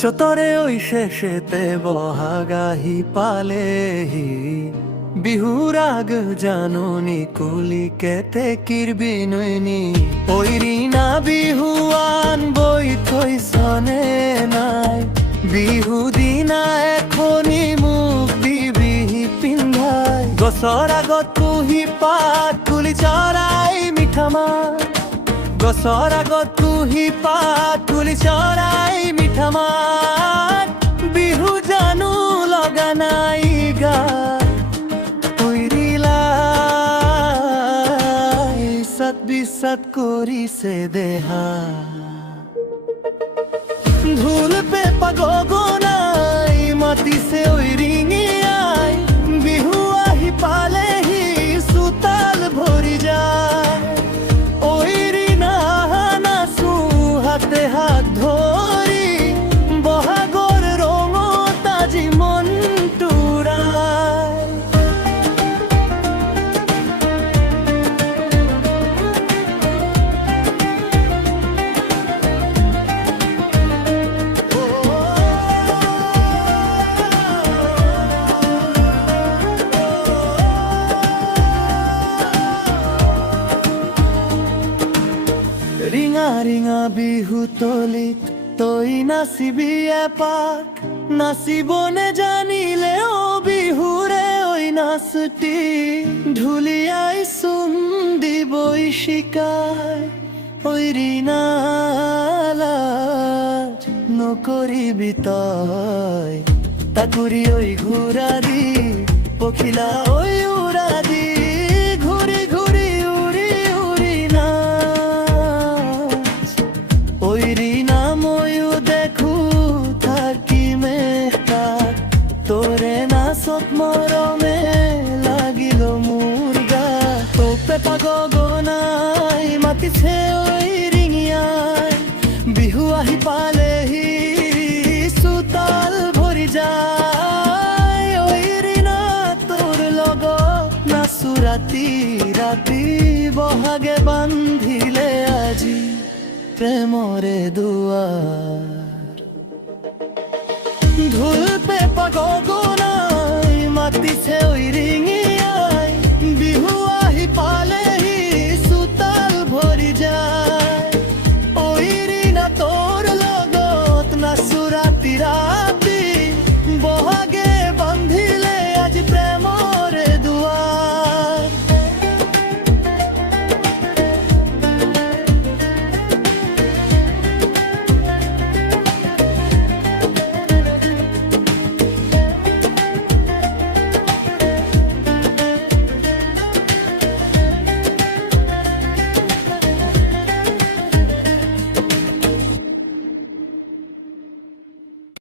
চতৰে ঐ শেষেতে বহাগাহি পালেহি বিহুৰ আগ জাননী কুলি কেতে কিৰবি নৈনি ঐ ৰীণা বিহুৱান বৈ থৈছনে নাই বিহু দিনা এখনি মোক দিবি পিন্ধাই গছৰ আগত কুহি পাত তুলি চৰাই মিঠা মাত গছৰ আগত কুহি পাত তুলি চৰাই মিঠা মাত বিহু জানো লগা নাই গাত তৈৰিলাই সত বিসত কৰিছে দেহা ঢোল পেঁপা গগনাই মাতিছে ঐ ৰিঙিয়াই বিহু আহি পালেহি চোতাল ভৰি যায় ঐ ৰীণা নাচো হাতে হাত ধৰি বহাগৰ ৰঙত আজি মনটো উৰাই ৰিঙা ৰিঙা বিহু তলিত তই নাচিবি এপাক নাচিব নেজানিলেও বিহুৰে ঐ নাচটি ঢুলিয়াই চুম দিবই শিকাই ঐ ৰীণা লাজ নকৰিবি তই তাকুৰি ঐ ঘূৰা দি পখিলা ঐ উৰা দি ঘূৰি ঘূৰি উৰি উৰি নাচ ঐ ৰীণা ময়ো দেখো থাকিমে তাত তোৰে নাচত মৰমে লাগিল মোৰ গাত ও পেঁপা গগনাই মাতিছে ঐ ৰিঙিয়াই বিহু আহি পালেহি চোতাল ভৰি যায় ঐ ৰীণা তোৰ লগত নাচো ৰাতি ৰাতি বহাগে বান্ধিলে আজি প্ৰেমৰে দুৱাৰ ঢোল পেঁপা গগনা